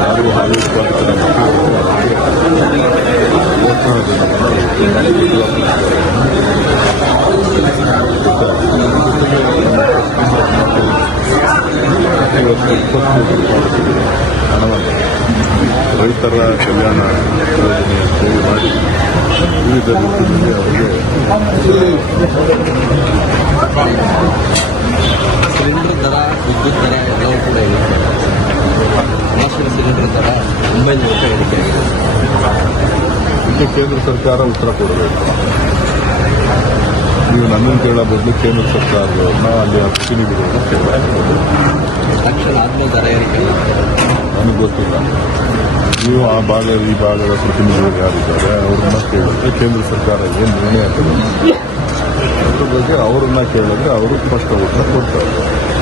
ಯಾರು ಹಾಲು ಉತ್ಪಾದಕರ ಹಣವನ್ನು ರೈತರ ಕಲ್ಯಾಣ ಯೋಜನೆ ಸೇವೆ ಮಾಡಿ ವಿವಿಧ ರೀತಿಯಲ್ಲಿ ಅವರಿಗೆ ಸಿಲಿಂಡರ್ ದರ, ವಿದ್ಯುತ್ ದರ ಎಲ್ಲವೂ ಕೂಡ ಇರುತ್ತೆ. ಗ್ಯಾಸ್ ಸಿಲಿಂಡರ್ ದರ 900 ರೂಪಾಯಿ ಏರಿಕೆಯಾಗಿದೆ. ಇದಕ್ಕೆ ಕೇಂದ್ರ ಸರ್ಕಾರ ಉತ್ತರ ಕೊಡಬೇಕು. ನೀವು ನನ್ನನ್ನು ಕೇಳೋ ಬದಲು ಕೇಂದ್ರ ಸರ್ಕಾರದವ್ರನ್ನ ಅಲ್ಲಿ ಪ್ರತಿನಿಧಿಗಳನ್ನ ಕೇಳಬೇಕು. ತಕ್ಷಣ ಆದ್ಮೇಲೆ ದರ ಏರಿಕೆ ನನಗೆ ಗೊತ್ತಿಲ್ಲ. ನೀವು ಆ ಭಾಗ ಈ ಭಾಗದ ಪ್ರತಿನಿಧಿಗಳು ಯಾರಿದ್ದಾರೆ ಅವ್ರನ್ನ ಕೇಳಿದ್ರೆ ಕೇಂದ್ರ ಸರ್ಕಾರ ಏನು ನಿರ್ಣಯ ತಗೊಂಡು ಅದ್ರ ಬಗ್ಗೆ ಅವರನ್ನ ಕೇಳಿದ್ರೆ ಅವರು ಸ್ಪಷ್ಟ ಉತ್ತರ ಕೊಡ್ತಾರೆ.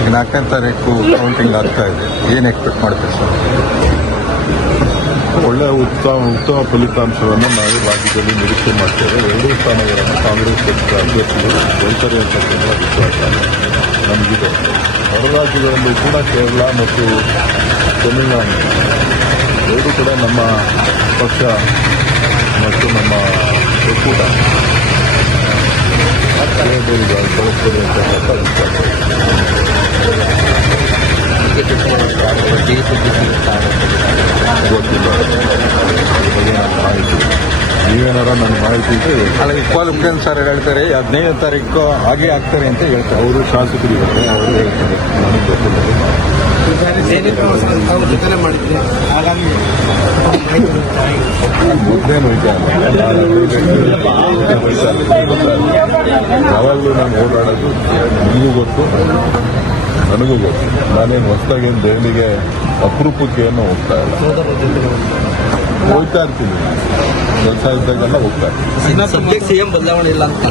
ಈಗ 4ನೇ ತಾರೀಕು ಕೌಂಟಿಂಗ್ ಆಗ್ತಾ ಇದೆ, ಏನು ಎಕ್ಸ್ಪೆಕ್ಟ್ ಮಾಡ್ತೀವಿ ಸರ್? ಒಳ್ಳೆಯ ಉತ್ತಮ ಫಲಿತಾಂಶವನ್ನು ನಾವು ರಾಜ್ಯದಲ್ಲಿ ನಿರೀಕ್ಷೆ ಮಾಡ್ತೇವೆ. 2 ಸ್ಥಾನಗಳನ್ನು ಕಾಂಗ್ರೆಸ್ ಪಕ್ಷದ ಅಭ್ಯರ್ಥಿಗಳು ಗೆಲ್ತಾರೆ ಅಂತಕ್ಕಂಥ ವಿಶ್ವಾಸ ನಮಗಿದೆ. ಹೊರ ರಾಜ್ಯಗಳಲ್ಲೂ ಕೂಡ ಕೇರಳ ಮತ್ತು ತಮಿಳುನಾಡು 2 ಕೂಡ ನಮ್ಮ ಪಕ್ಷ ಮತ್ತು ನಮ್ಮ ಒಕ್ಕೂಟ ಬಳಸ್ತಾರೆ ಅಂತಕ್ಕಂಥ ಗೊತ್ತಿಲ್ಲ. ಮಾಹಿತಿ ನೀವೇನಾರ ನನ್ನ ಮಾಹಿತಿ ಇದ್ರೆ ಅಲ್ಲ, ಇಕ್ಬಾಲ್ ಹುಸೇನ್ ಸರ್ ಹೇಳ್ತಾರೆ 15ನೇ ತಾರೀಕು ಹಾಗೆ ಆಗ್ತಾರೆ ಅಂತ ಹೇಳ್ತಾರೆ. ಅವರು ಶಾಸಕರಿದ್ದಾರೆ, ಅವರು ಹೇಳ್ತಾರೆ. ನನಗೆ ಗೊತ್ತಿಲ್ಲ. ಮೊದಲೇನು ಯಾವಾಗಲೂ ನಾನು ಓಡಾಡೋದು ನಿಮಗೂ ಗೊತ್ತು, ನನಗೂ ಗೊತ್ತು. ನಾನೇನು ಹೊಸದಾಗೇನು ದೆಹಲಿಗೆ ಅಪರೂಪಕ್ಕೆ ಏನೋ ಹೋಗ್ತಾ ಇಲ್ಲ, ಹೋಗ್ತಾ ಇರ್ತೀನಿ. ಕೆಲಸ ಇದ್ದಾಗೆಲ್ಲ ಹೋಗ್ತಾ ಇರ್ತೀನಿ. ಸದ್ಯಕ್ಕೆ ಸಿಎಂ ಬದಲಾವಣೆ ಇಲ್ಲ ಅಂತ